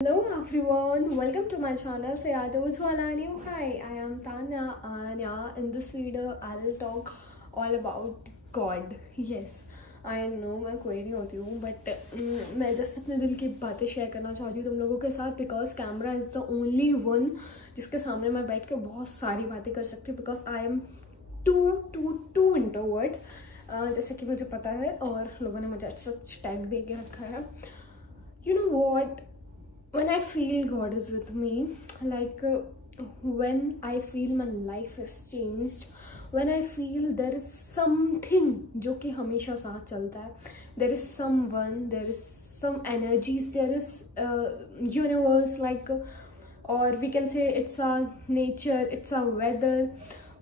Hello everyone, welcome to my channel. So yeah, those who are new, hi, I am Tanya and yeah, in this video I'll talk all about God. Yes, I know मैं कोई नहीं होती हूँ but मैं just अपने दिल की बातें शेयर करना चाहती हूँ तुम लोगों के साथ because camera is the only one जिसके सामने मैं बैठ के बहुत सारी बातें कर सकती हूँ because I am too introvert जैसे कि मुझे पता है और लोगों ने मुझे सच टैग दे के रखा है. You know what? When I feel God is with me, like when I feel my life is changed, when I feel there is something जो कि हमेशा साथ चलता है, there is someone, there is some energies, there is universe like, or we can say it's a nature, it's a weather,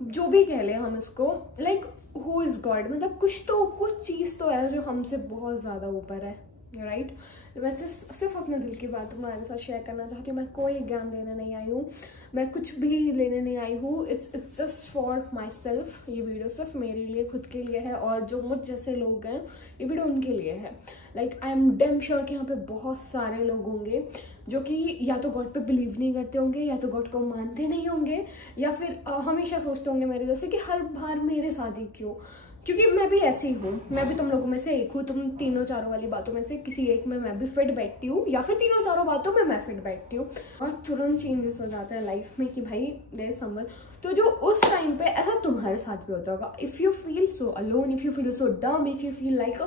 जो भी कह ले हम इसको, like who is God? मतलब कुछ चीज़ तो है जो हमसे बहुत ज़्यादा ऊपर है, राइट? वैसे सिर्फ अपने दिल की बात तुम्हारे साथ शेयर करना चाहती हूँ. मैं कोई ज्ञान देने नहीं आई हूँ, मैं कुछ भी लेने नहीं आई हूँ. It's just for my self. ये वीडियो सिर्फ मेरे लिए, खुद के लिए है और जो मुझ जैसे लोग हैं ये वीडियो उनके लिए है. Like I am damn sure कि यहाँ पे बहुत सारे लोग होंगे जो कि या तो गॉड पे बिलीव नहीं करते होंगे, या तो गॉड को मानते नहीं होंगे, या फिर हमेशा सोचते होंगे मेरे जैसे कि हर बार मेरे साथ ही क्यों, क्योंकि मैं भी ऐसी हूँ. मैं भी तुम लोगों में से एक हूँ. तुम तीनों चारों वाली बातों में से किसी एक में मैं भी फिट बैठती हूँ, या फिर तीनों चारों बातों में मैं फिट बैठती हूँ. और तुरंत चेंजेस हो जाते हैं लाइफ में कि भाई देयर इज समवन. तो जो उस टाइम पे ऐसा तुम्हारे साथ भी होता होगा. If you feel so alone, if you feel so dumb, if you feel like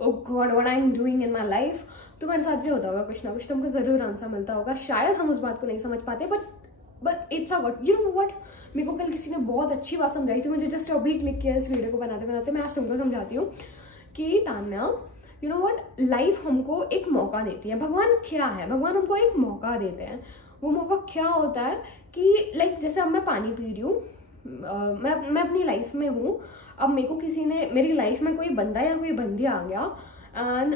oh God what I am doing in my life, तुम्हारे साथ भी होता होगा कुछ ना कुछ. तुमको ज़रूर आंसर मिलता होगा. शायद हम उस बात को नहीं समझ पाते but it's a God. You know what, मेरे को कल किसी ने बहुत अच्छी बात समझाई थी. मुझे जस्ट अभी क्लिक किया इस वीडियो को बनाते बनाते. मैं आज तुमको समझाती हूँ कि Tanya, you know what, life हमको एक मौका देती है. भगवान क्या है? भगवान हमको एक मौका देते हैं. वो मौका क्या होता है कि लाइक जैसे अब मैं पानी पी रही हूँ, मैं अपनी लाइफ में हूँ. अब मेरे को किसी ने, मेरी लाइफ में कोई बंदा या कोई बंदी आ गया एंड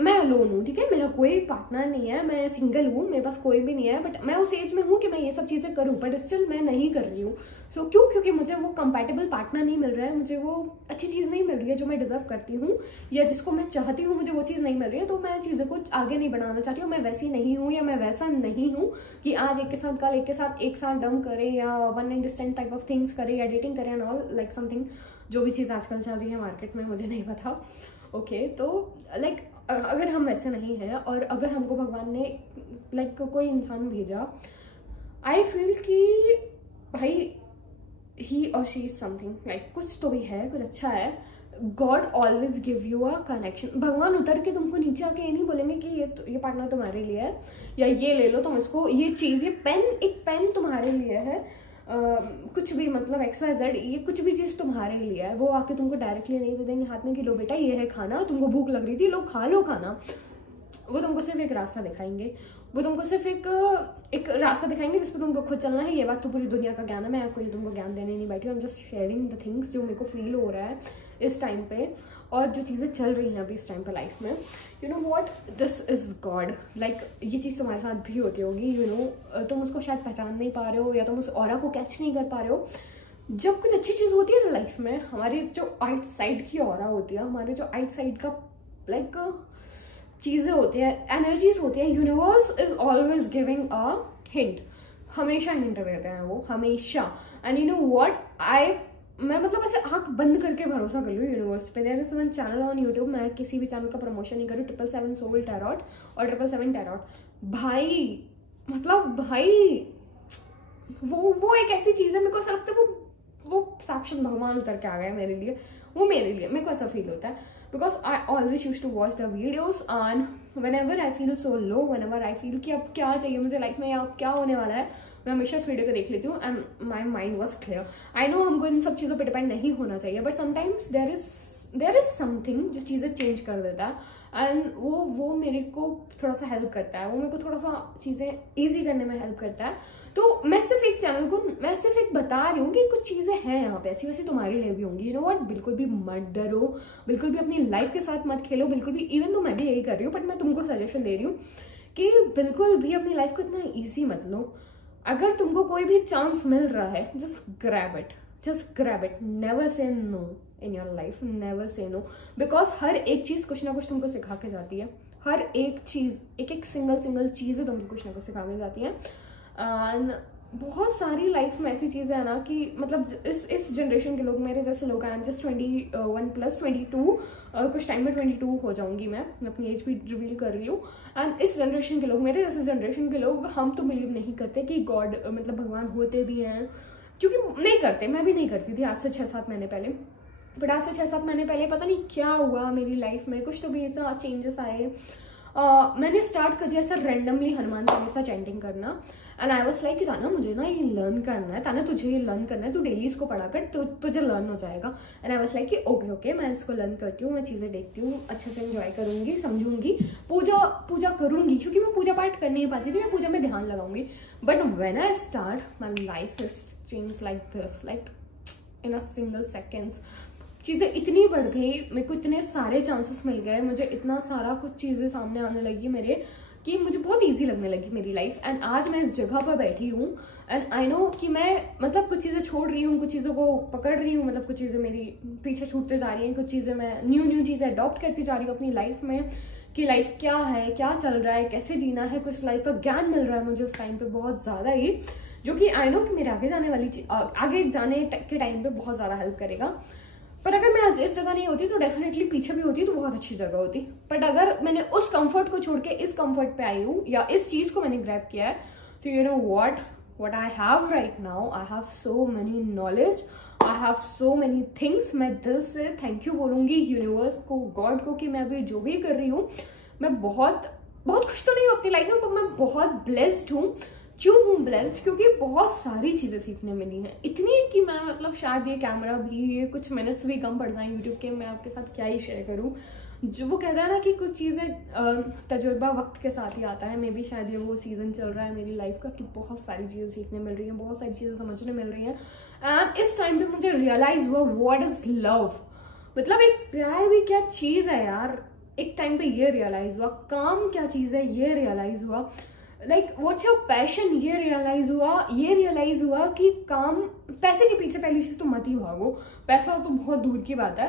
मैं अलोन हूँ, ठीक है, मेरा कोई पार्टनर नहीं है, मैं सिंगल हूँ, मेरे पास कोई भी नहीं है, बट मैं उस एज में हूँ कि मैं ये सब चीज़ें करूँ, बट स्टिल मैं नहीं कर रही हूँ. सो क्यों? क्योंकि मुझे वो कंपैटिबल पार्टनर नहीं मिल रहा है, मुझे वो अच्छी चीज़ नहीं मिल रही है जो मैं डिजर्व करती हूँ, या जिसको मैं चाहती हूँ मुझे वो चीज़ नहीं मिल रही है. तो मैं चीज़ों को आगे नहीं बढ़ाना चाहती हूँ. मैं वैसी नहीं हूँ या मैं वैसा नहीं हूँ कि आज एक के साथ कल एक साथ डम करे, या one night stand type of things करे, या डेटिंग करे एंड ऑल लाइक समथिंग. जो भी चीज़ आजकल चल रही है मार्केट में मुझे नहीं पता. ओके, तो लाइक अगर हम वैसे नहीं हैं और अगर हमको भगवान ने लाइक कोई इंसान भेजा, आई फील कि भाई ही और शी इज समथिंग, लाइक कुछ तो भी है, कुछ अच्छा है. God always give you a connection. भगवान उतर के तुमको नीचे आके ये नहीं बोलेंगे कि ये पार्टनर तुम्हारे लिए है, या ये ले लो तुम इसको, ये चीज़, ये पेन, एक पेन तुम्हारे लिए है, कुछ भी मतलब XYZ, ये कुछ भी चीज़ तुम्हारे लिए है. वो आके तुमको डायरेक्टली नहीं दे देंगे हाथ में कि लो बेटा ये है खाना, तुमको भूख लग रही थी, लो खा लो खाना. वो तुमको सिर्फ एक रास्ता दिखाएंगे. वो तुमको सिर्फ एक रास्ता दिखाएंगे जिस पर तुमको खुद चलना है. ये बात तो पूरी दुनिया का ज्ञान है. मैं कोई तुमको ज्ञान देने नहीं बैठी हूँ. I am just sharing the things जो मेरे को फील हो रहा है इस टाइम पे, और जो चीज़ें चल रही हैं अभी इस टाइम पे लाइफ में. You know what, this is God. Like ये चीज़ तुम्हारे साथ भी होती होगी. यू नो, तुम उसको शायद पहचान नहीं पा रहे हो, या तुम उस ऑरा को कैच नहीं कर पा रहे हो. जब कुछ अच्छी चीज़ होती है ना लाइफ में, हमारी जो आइट साइड की ऑरा होती है, हमारे जो आइट साइड का लाइक चीज़ें होती हैं, एनर्जीज होती है, universe is always giving a hint. हमेशा हिंट देते हैं वो, हमेशा. एंड यू नो व्हाट, मैं मतलब ऐसे आंख बंद करके भरोसा कर लूँ यूनिवर्स पे. There is one channel on YouTube, मैं किसी भी चैनल का प्रमोशन नहीं करूँ, 777 सोल टैरोट और 777 टैरोट. भाई मतलब भाई वो एक ऐसी चीज़ है, मेरे को ऐसा लगता है वो साक्षात भगवान उतर के आ गया मेरे लिए. वो मेरे को ऐसा फील होता है because I always use to watch the videos and whenever I feel so low, whenever I feel कि अब क्या चाहिए मुझे लाइफ में या अब क्या होने वाला है, मैं हमेशा इस वीडियो को देख लेती हूँ and my mind was clear. I know हमको इन सब चीज़ों पर डिपेंड नहीं होना चाहिए, but sometimes there is something जो चीज़ें चेंज कर देता है एंड वो मेरे को थोड़ा सा हेल्प करता है. वो मेरे को थोड़ा सा चीज़ें ईजी करने में हेल्प करता है. तो मैं सिर्फ एक चैनल को, मैं सिर्फ एक बता रही हूँ कि कुछ चीज़ें हैं यहाँ पे ऐसी, वैसी तुम्हारे लिए भी होंगी. यू नो व्हाट, बिल्कुल भी मत डरो, बिल्कुल भी अपनी लाइफ के साथ मत खेलो, बिल्कुल भी. इवन तो मैं भी यही कर रही हूँ, बट मैं तुमको सजेशन दे रही हूँ कि बिल्कुल भी अपनी लाइफ को इतना ईजी मत लो. अगर तुमको कोई भी चांस मिल रहा है, just grab it. Never say no in your life, never say no. Because हर एक चीज़ कुछ ना कुछ तुमको सिखा के जाती है. हर एक चीज़, एक एक सिंगल चीज़ें तुमको कुछ ना कुछ सिखा मिल जाती हैं। एंड बहुत सारी लाइफ में ऐसी चीज़ें हैं ना कि मतलब इस जनरेशन के लोग, मेरे जैसे लोग, आई एम जस्ट 21+22, कुछ टाइम में 22 हो जाऊंगी मैं अपनी एज भी रिवील कर रही हूँ। एंड इस जनरेशन के लोग, मेरे जैसे जनरेशन के लोग, हम तो बिलीव नहीं करते कि गॉड मतलब भगवान होते भी हैं, क्योंकि नहीं करते, मैं भी नहीं करती थी आज से 6-7 महीने पहले। बट आज से 6-7 महीने पहले पता नहीं क्या हुआ मेरी लाइफ में, कुछ तो भी ऐसा चेंजेस आए। मैंने स्टार्ट कर दिया ऐसा रैंडमली हनुमान चालीसा चैंटिंग करना। एंड आई वाज लाइक कि ताना मुझे ना ये लर्न करना है, ताना तुझे ये लर्न करना है, तू डेली इसको पढ़ा कर, तुझे लर्न हो जाएगा। एंड आई वाज लाइक कि ओके मैं इसको लर्न करती हूँ, मैं चीज़ें देखती हूँ, अच्छे से एंजॉय करूँगी, समझूंगी, पूजा करूँगी, क्योंकि मैं पूजा पाठ कर नहीं पाती थी, मैं पूजा में ध्यान लगाऊंगी। But when I start my life is change like this, like in a single seconds. चीज़ें इतनी बढ़ गई, मेरे को इतने सारे चांसेस मिल गए, मुझे इतना सारा कुछ चीज़ें सामने आने लगी मेरे, कि मुझे बहुत इजी लगने लगी मेरी लाइफ। एंड आज मैं इस जगह पर बैठी हूँ एंड आई नो कि मैं मतलब कुछ चीज़ें छोड़ रही हूँ, कुछ चीज़ों को पकड़ रही हूँ, मतलब कुछ चीज़ें मेरी पीछे छूटते जा रही हैं, कुछ चीज़ें मैं न्यू चीज़ें अडॉप्ट करती जा रही हूँ अपनी लाइफ में, कि लाइफ क्या है, क्या चल रहा है, कैसे जीना है, कुछ लाइफ का ज्ञान मिल रहा है मुझे उस टाइम पे बहुत ज़्यादा ही, जो कि आई नो कि मेरे आगे जाने के टाइम पे बहुत ज़्यादा हेल्प करेगा। पर अगर मैं आज इस जगह नहीं होती तो डेफिनेटली पीछे भी होती तो बहुत अच्छी जगह होती। बट अगर मैंने उस कंफर्ट को छोड़ के इस कंफर्ट पे आई हूँ, या इस चीज़ को मैंने ग्रैब किया है, तो you know what I have right now, I have so many knowledge, I have so many things. मैं दिल से थैंक यू बोलूँगी यूनिवर्स को, गॉड को, कि मैं अभी जो भी कर रही हूँ, मैं बहुत खुश तो नहीं हूँ अपनी लाइफ में, पर मैं बहुत ब्लेस्ड हूँ। क्यों हूँ ब्लेस्ड? क्योंकि बहुत सारी चीज़ें सीखने मिली हैं, इतनी कि मैं मतलब शायद ये कैमरा भी, ये कुछ मिनट्स भी कम पड़ जाए यूट्यूब के, मैं आपके साथ क्या ही शेयर करूँ। जो वो कहता है ना कि कुछ चीज़ें तजुर्बा वक्त के साथ ही आता है, मे बी शायद ये वो सीज़न चल रहा है मेरी लाइफ का, कि बहुत सारी चीज़ें सीखने मिल रही हैं, बहुत सारी चीज़ें समझने मिल रही हैं। एंड इस टाइम पे मुझे रियलाइज हुआ व्हाट इज लव, मतलब एक प्यार भी क्या चीज़ है यार। एक टाइम पे ये रियलाइज हुआ, काम क्या चीज़ है ये रियलाइज हुआ, लाइक व्हाट्स योर पैशन ये रियलाइज हुआ कि काम, पैसे के पीछे पहली चीज तो मत ही भागो, पैसा तो बहुत दूर की बात है।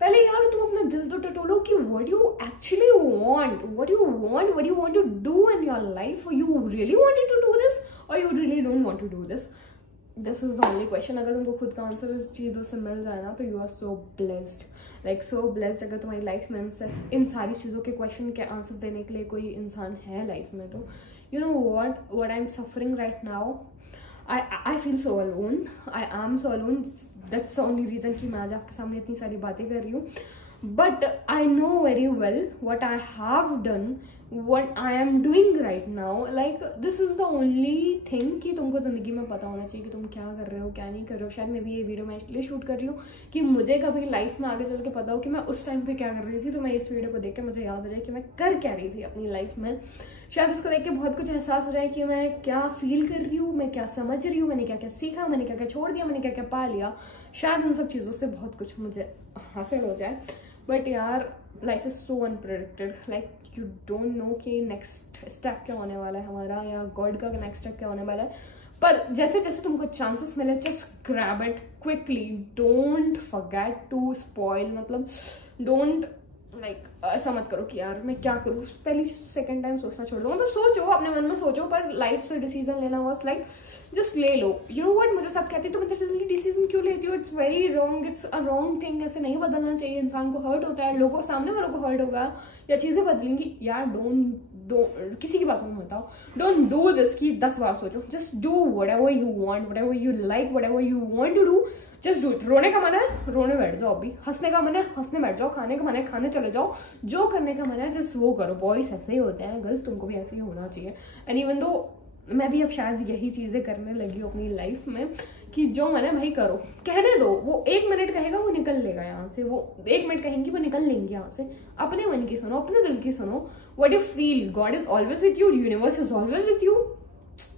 पहले यार तुम अपना दिल तो टटोलो कि what you actually want to do in your life, you really wanted to do this और you really don't want to do this. This is the only question. अगर तुमको खुद का आंसर इस चीज़ों से मिल जाए ना, तो you are so blessed, like so blessed. अगर तुम्हारी लाइफ में इन सारी चीज़ों के क्वेश्चन के आंसर्स देने के लिए कोई इंसान है लाइफ में, तो you know what I'm suffering right now, I feel so alone, I am so alone, that's the only reason कि मैं आज आपके सामने इतनी सारी बातें कर रही हूँ। but I know very well what I have done, what I am doing right now, like this is the only thing कि तुमको ज़िंदगी में पता होना चाहिए कि तुम क्या कर रहे हो क्या नहीं कर रहे हो। शायद मैं भी ये वीडियो मैं इसलिए शूट कर रही हूँ कि मुझे कभी लाइफ में आगे चल के पता हो कि मैं उस टाइम पे क्या कर रही थी, तो मैं इस वीडियो को देख के मुझे याद हो जाए कि मैं कर क्या रही थी अपनी लाइफ में। शायद इसको देख के बहुत कुछ एहसास हो जाए कि मैं क्या फील कर रही हूँ, मैं क्या समझ रही हूँ, मैंने क्या क्या सीखा, मैंने क्या क्या छोड़ दिया, मैंने क्या क्या पा लिया। शायद उन सब चीज़ों से बहुत कुछ मुझे हासिल हो जाए। बट यार life is so unpredicted, like you don't know कि नेक्स्ट स्टेप क्या होने वाला है हमारा, या गॉड का नेक्स्ट स्टेप क्या होने वाला है। पर जैसे जैसे तुमको चांसेस मिले, just grab it quickly, don't forget to spoil, मतलब डोंट लाइक ऐसा मत करो कि यार मैं क्या करूँ, पहली सेकंड टाइम सोचना छोड़ दो। मतलब सोचो, अपने मन में सोचो, पर लाइफ से डिसीजन लेना वाज लाइक जस्ट ले लो। यू नो व्हाट, मुझे सब कहते तो मैं जल्दी डिसीजन क्यों लेती हूँ, it's very wrong, it's a wrong thing, ऐसे नहीं बदलना चाहिए। इंसान को हर्ट होता है, लोगों सामने वालों को हर्ट होगा या चीज़ें बदलेंगी, यार डोंट किसी की बात में मत आओ, डोंट डू दिस की 10 बार सोचो, just do whatever you want, whatever you like, whatever you want to do, just do it. रोने का मन है रोने बैठ जाओ, अभी हंसने का मन है हंसने बैठ जाओ, खाने का मन है खाने चले जाओ, जो करने का मन है जस्ट वो करो। बॉयज ऐसे ही होते हैं, गर्ल्स तुमको भी ऐसे ही होना चाहिए। एंड इवन दो मैं भी अब शायद यही चीज़ें करने लगी हूँ अपनी लाइफ में, कि जो मन है भाई करो, कहने दो। वो 1 मिनट कहेगा वो निकल लेगा यहाँ से, वो 1 मिनट कहेंगी वो निकल लेंगे यहाँ से। अपने मन की सुनो, अपने दिल की सुनो, what you feel, God is always with you, universe is always with you.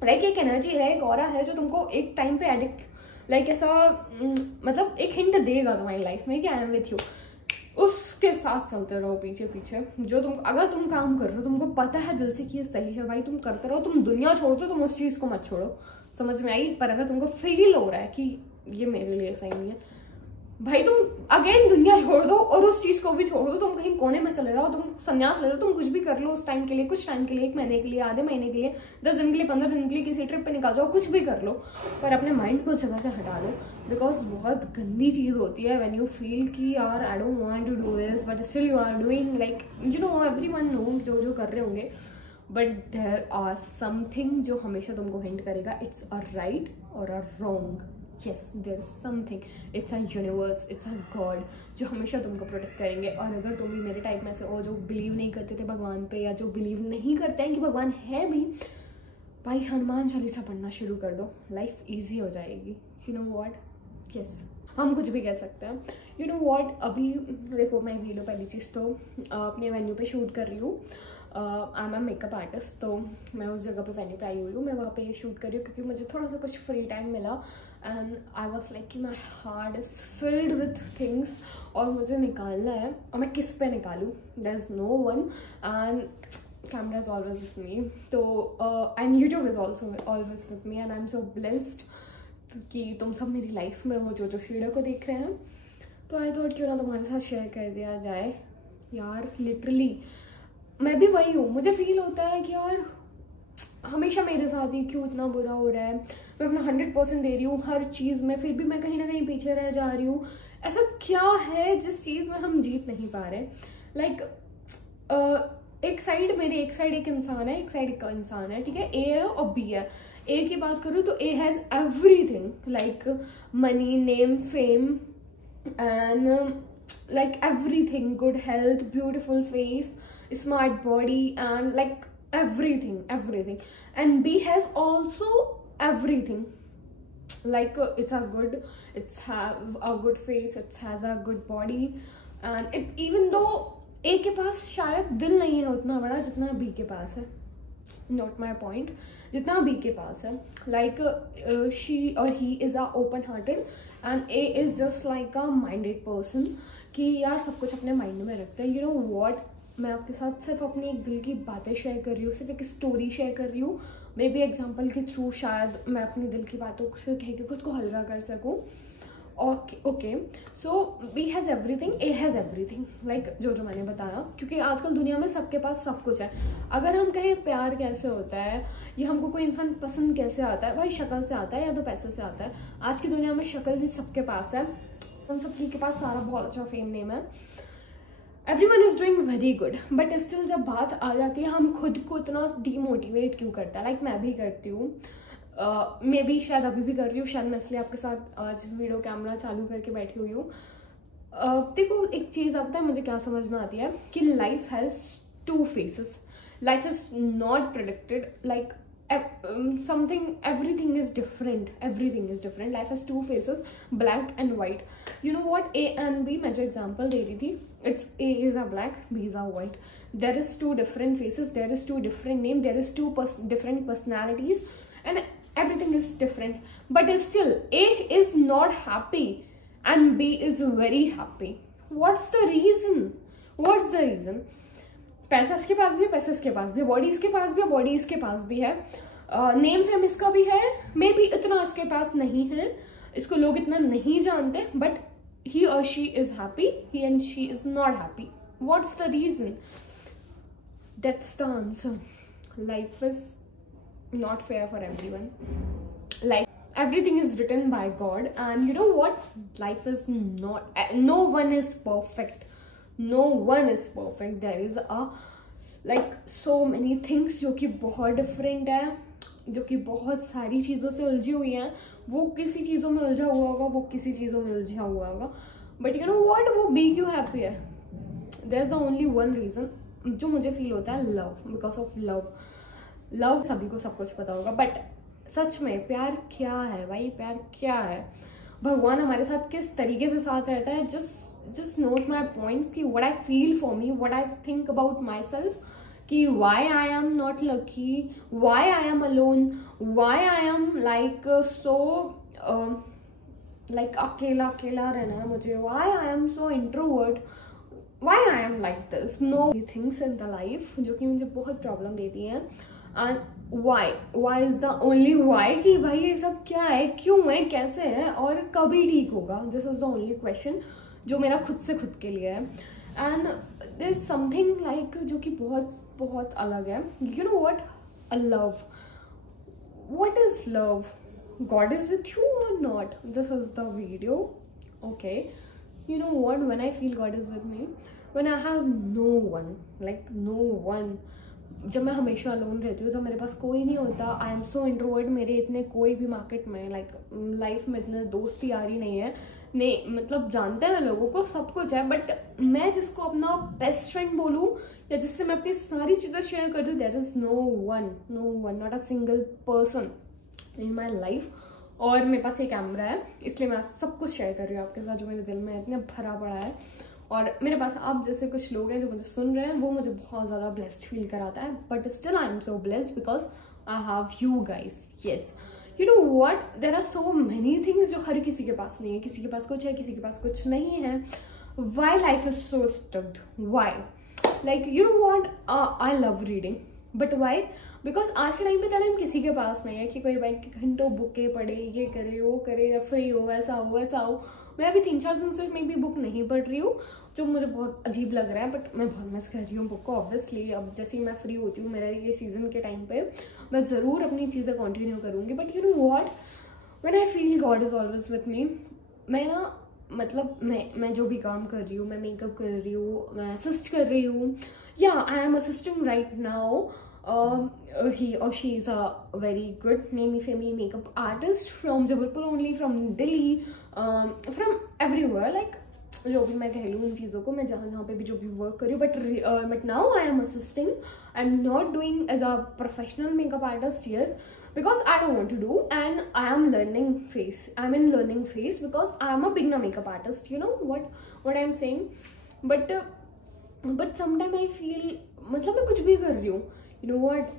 Like एक एनर्जी है, एक ऑरा है जो तुमको एक टाइम पे एडिक्ट, लाइक ऐसा मतलब एक हिंट देगा तुम्हारी लाइफ में कि आई एम विथ यू। उसके साथ चलते रहो पीछे पीछे। जो अगर तुम काम कर रहे हो, तुमको पता है दिल से कि ये सही है भाई, तुम करते रहो। तुम दुनिया छोड़ दो, तुम उस चीज़ को मत छोड़ो, समझ में आई। पर अगर तुमको फील हो रहा है कि ये मेरे लिए सही नहीं है, भाई तुम अगेन दुनिया छोड़ दो और उस चीज को भी छोड़ दो, तुम कहीं कोने में चले जाओ, तुम संन्यास ले लो, तुम कुछ भी कर लो उस टाइम के लिए, कुछ टाइम के लिए, 1 महीने के लिए, आधे महीने के लिए, 10 दिन के लिए, 15 दिन के लिए, किसी ट्रिप पे निकाल जाओ, कुछ भी कर लो, पर अपने माइंड को उस जगह से हटा लो। बिकॉज बहुत गंदी चीज होती है व्हेन यू फील कि यार I don't want to do this but still you are doing, like you know everyone know जो जो कर रहे होंगे, बट देयर आर समथिंग जो हमेशा तुमको हिंट करेगा इट्स अ राइट और a wrong. Yes there is something, it's a universe, it's a god जो हमेशा तुमको प्रोटेक्ट करेंगे। और अगर तुम भी मेरे टाइप में से हो जो बिलीव नहीं करते थे भगवान पे, या जो बिलीव नहीं करते हैं कि भगवान है भी, भाई हनुमान चालीसा पढ़ना शुरू कर दो, लाइफ ईजी हो जाएगी। यू नो वॉट, यस हम कुछ भी कह सकते हैं। यू नो वॉट, अभी देखो मैं वीडियो पहली चीज़ तो अपने वेन्यू पे शूट कर रही हूँ। I am a makeup artist, तो मैं उस जगह पे वेन्यू पे आई हुई हूँ, मैं वहाँ पे शूट कर रही हूँ क्योंकि मुझे थोड़ा सा कुछ फ्री टाइम मिला एंड आई वॉज लाइक कि my heart is filled with things और मुझे निकालना है, और मैं किस पे निकालूँ, there is no one and camera is always with me, तो and YouTube is also always with me and I am so blessed कि तुम सब मेरी लाइफ में हो जो जो वीडियो को देख रहे हैं। तो आई थॉट क्यों ना तुम्हारे साथ शेयर कर दिया जाए। यार लिटरली मैं भी वही हूँ, मुझे फील होता है कि यार हमेशा मेरे साथ ही क्यों इतना बुरा हो रहा है, मैं अपना 100% दे रही हूँ हर चीज़ में, फिर भी मैं कहीं ना कहीं पीछे रह जा रही हूँ। ऐसा क्या है जिस चीज़ में हम जीत नहीं पा रहे। लाइक एक साइड एक इंसान है, एक साइड एक इंसान है, ठीक है, ए है और बी है। ए की बात करूँ तो ए has everything, like money, name, fame and like everything, good health, beautiful face, smart body and like everything, and B has also everything, like it's have a good face, it has a good body and it, even though A के पास शायद दिल नहीं है उतना बड़ा जितना B के पास है, not my point, जितना B के पास है, like she or he is a open hearted and A is just like a minded person कि यार सब कुछ अपने माइंड में रखते हैं। you know what, मैं आपके साथ सिर्फ अपनी एक दिल की बातें शेयर कर रही हूँ, सिर्फ एक स्टोरी शेयर कर रही हूँ, मे बी एग्जाम्पल के थ्रू शायद मैं अपनी दिल की बातों से कह के खुद को हल्का कर सकूँ। Okay so B has everything, A has everything, like जो जो मैंने बताया, क्योंकि आजकल दुनिया में सबके पास सब कुछ है। अगर हम कहें प्यार कैसे होता है या हमको कोई इंसान पसंद कैसे आता है, भाई शक्ल से आता है या तो पैसे से आता है। आज की दुनिया में शक्ल भी सबके पास है, उन सबके के पास सारा बहुत अच्छा फेम नेम है, everyone is doing very good, but still जब बात आ जाती है हम खुद को इतना डीमोटिवेट क्यों करता है। लाइक मैं भी करती हूँ, मे बी शायद अभी भी कर रही हूँ, शायद मैं इसलिए आपके साथ आज वीडियो कैमरा चालू करके बैठी हुई हूँ। देखो एक चीज़ आता है मुझे क्या समझ में आती है कि life has 2 faces, life is not predicted, like something, everything is different, life has 2 faces, black and white. You know what, A and B मैं जो example दे रही थी, it's A is a black, B is a white, there is 2 different faces, there is 2 different names, there is 2 different personalities and everything is different, but still A is not happy and B is very happy. What's the reason? पैसा इसके पास भी है, पैसा इसके पास भी है, body इसके पास भी है, बॉडी इसके पास भी है, नेम फेम इसका भी है, मे बी इतना इसके पास नहीं है, इसको लोग इतना नहीं जानते, but he or she is happy, he and she is not happy. What's the reason? That's the answer. Life is not fair for everyone. Like everything is written by God, and you know what? Life is not, no one is perfect. There is a like so many things जो कि बहुत different है, जो कि बहुत सारी चीज़ों से उलझी हुई हैं। वो किसी चीज़ों में उलझा हुआ होगा, वो किसी चीज़ों में उलझा हुआ होगा, बट यू नो व्हाट, वो बी क्यों हैप्पी है? There is the only one reason जो मुझे फील होता है, लव, बिकॉज ऑफ लव सभी को सब कुछ पता होगा, बट सच में प्यार क्या है भाई, प्यार क्या है? भगवान हमारे साथ किस तरीके से साथ रहता है, just note my points कि what I feel for me, what I think about myself, कि why I am not lucky, why I am alone, why I am like so like अकेला रहना है मुझे, why I am so introvert, why I am like this, no things in the life जो कि मुझे बहुत problem देती हैं। And why is the only why, कि भाई ये सब क्या है, क्यों है, कैसे है और कभी ठीक होगा. This is the only question जो मेरा खुद से खुद के लिए है. And there is something like जो कि बहुत बहुत अलग है. You know what, a love. What is love? God is with you or not? This is the video. Okay, you know what, when I feel God is with me, when I have no one, like no one, जब मैं हमेशा alone रहती हूँ, जब मेरे पास कोई नहीं होता. आई एम सो इंट्रोवर्ट. मेरे इतने कोई भी मार्केट में लाइक लाइफ में इतने दोस्त यारी नहीं है. नहीं मतलब जानते हैं लोगों को, सब कुछ है, बट मैं जिसको अपना बेस्ट फ्रेंड बोलूँ या जिससे मैं अपनी सारी चीज़ें शेयर कर दूँ, that is no one, not a single person in my life. और मेरे पास एक कैमरा है, इसलिए मैं सब कुछ शेयर कर रही हूँ आपके साथ जो मेरे दिल में इतना भरा पड़ा है. और मेरे पास आप जैसे कुछ लोग हैं जो मुझे सुन रहे हैं, वो मुझे बहुत ज़्यादा ब्लेस्ड फील कराता है. But still I am so blessed because I have you guys. Yes, you know what, there are so many things जो हर किसी के पास नहीं है. किसी के पास कुछ है, किसी के पास कुछ नहीं है. Why life is so stucked? Why? Like you know what, I love reading, but why? Because आज के टाइम पे टाइम किसी के पास नहीं है कि कोई बैठ के घंटों बुकें पढ़े, ये करे वो करे, या फ्री हो, ऐसा हो ऐसा हो. मैं अभी 3-4 दिन से मैं भी बुक नहीं पढ़ रही हूँ, जो मुझे बहुत अजीब लग रहा है, बट मैं बहुत मिस कर रही हूँ बुक को ऑब्वियसली. अब जैसे ही मैं फ्री होती हूँ मेरे ये सीजन के टाइम पे, मैं ज़रूर अपनी चीज़ें कंटिन्यू करूँगी. But you know what, when I feel God is always with मी. मैं ना मतलब मैं जो भी काम कर रही हूँ, मैं मेकअप कर रही हूँ, मैं असिस्ट कर रही हूँ, या I am assisting right now. He or she is a very good namey famous makeup artist from Jabalpur only, from Delhi, from everywhere. Like जो भी मैं कह लूँ इन चीज़ों को, मैं जहाँ पे भी जो भी वर्क कर रही हूँ, but now I am assisting. I'm not doing as a professional makeup artist, yes, because I don't want to do, and I am learning phase. I'm in learning phase because I am a beginner makeup artist. You know what I am saying? But sometimes I feel मतलब मैं कुछ भी कर रही हूँ. You know what?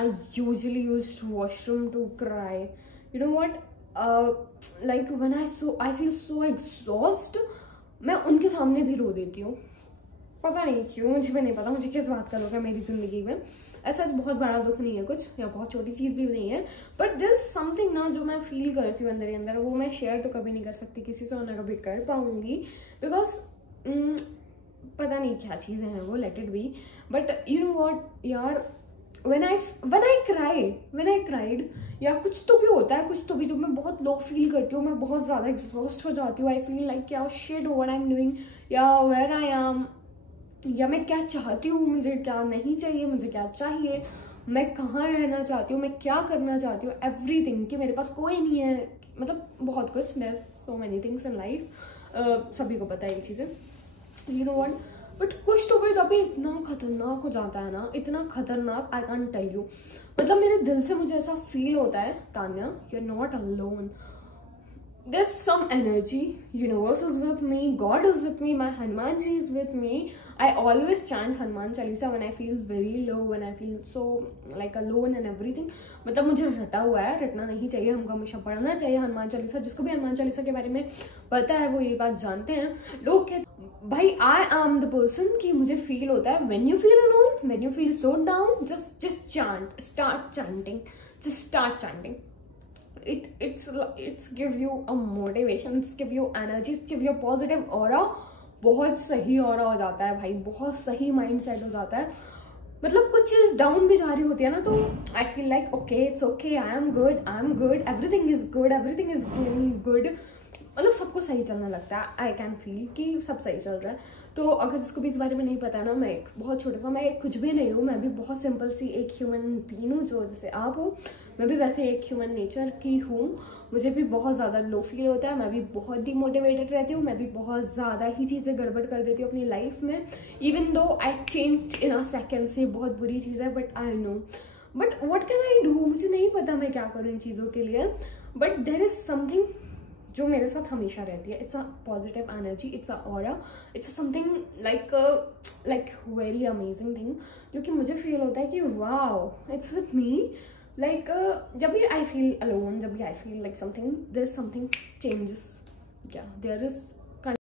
I usually use washroom to cry. You know what? Like when I feel so exhausted, मैं उनके सामने भी रो देती हूँ. पता नहीं क्यों, मुझे भी नहीं पता मुझे किस बात का दुख है मेरी जिंदगी में. ऐसा बहुत बड़ा दुख नहीं है कुछ, या बहुत छोटी चीज़ भी नहीं है, बट दिस समथिंग ना जो मैं फील करती हूँ अंदर ही अंदर, वो मैं शेयर तो कभी नहीं कर सकती किसी से, और ना कभी कर पाऊँगी. बिकॉज पता नहीं क्या चीज़ें हैं वो, let it be. But you know what यार, when I cried, या कुछ तो भी होता है, कुछ तो भी जो मैं बहुत लो फील करती हूँ, मैं बहुत ज़्यादा एग्जॉस्ट हो जाती हूँ. आई फील लाइक क्या shit what I am doing, या वेयर आई एम, या मैं क्या चाहती हूँ, मुझे क्या नहीं चाहिए, मुझे क्या चाहिए, मैं कहाँ रहना चाहती हूँ, मैं क्या करना चाहती हूँ, एवरीथिंग. कि मेरे पास कोई नहीं है, मतलब बहुत कुछ. There so many things in life, सभी को पता है ये चीज़ें. यू नो व्हाट, बट कुछ तो भी तभी इतना खतरनाक हो जाता है ना, इतना खतरनाक, आई कांट टेल यू. मतलब मेरे दिल से मुझे ऐसा फील होता है, Tanya you are not alone. There's some energy, universe is with me, God is with me, my Hanumanji is with me. I always chant Hanuman Chalisa when I feel very low, when I feel so like alone and everything. मतलब मुझे रटा हुआ है, रटना नहीं चाहिए, हमको हमेशा पढ़ना चाहिए हनुमान चालीसा. जिसको भी हनुमान चालीसा के बारे में पता है वो ये बात जानते हैं. लोग कहते भाई आई एम द पर्सन कि मुझे फील होता है when you feel alone, when you feel so down, just chant, start chanting. It's give you a motivation, it's give you energy, it's give you a positive aura. बहुत सही aura हो जाता है भाई, बहुत सही माइंड सेट हो जाता है. मतलब कुछ चीज़ डाउन भी जा रही होती है ना, तो आई feel like okay, it's okay, I am good, everything is good, everything is doing good. मतलब सब कुछ सही चलने लगता है. आई कैन फील कि सब सही चल रहा है. तो अगर जिसको भी इस बारे में नहीं पता है ना, मैं एक बहुत छोटा सा, मैं कुछ भी नहीं हूँ, मैं भी बहुत सिंपल सी एक ह्यूमन बीइंग हूँ, जो जैसे आप हो, मैं भी वैसे एक ह्यूमन नेचर की हूँ. मुझे भी बहुत ज़्यादा लो फील होता है, मैं भी बहुत डिमोटिवेटेड रहती हूँ, मैं भी बहुत ज़्यादा ही चीज़ें गड़बड़ कर देती हूँ अपनी लाइफ में. Even though I change in a second, से बहुत बुरी चीज़ है, but I know, but what can I do, मुझे नहीं पता मैं क्या करूँ इन चीज़ों के लिए. बट देयर इज समथिंग जो मेरे साथ हमेशा रहती है. It's a positive energy, it's a aura, it's something like very amazing thing, जो कि मुझे फील होता है कि wow it's with me. Like जब भी आई फील अलोन, जब भी I feel like something, there is something changes. या देयर इज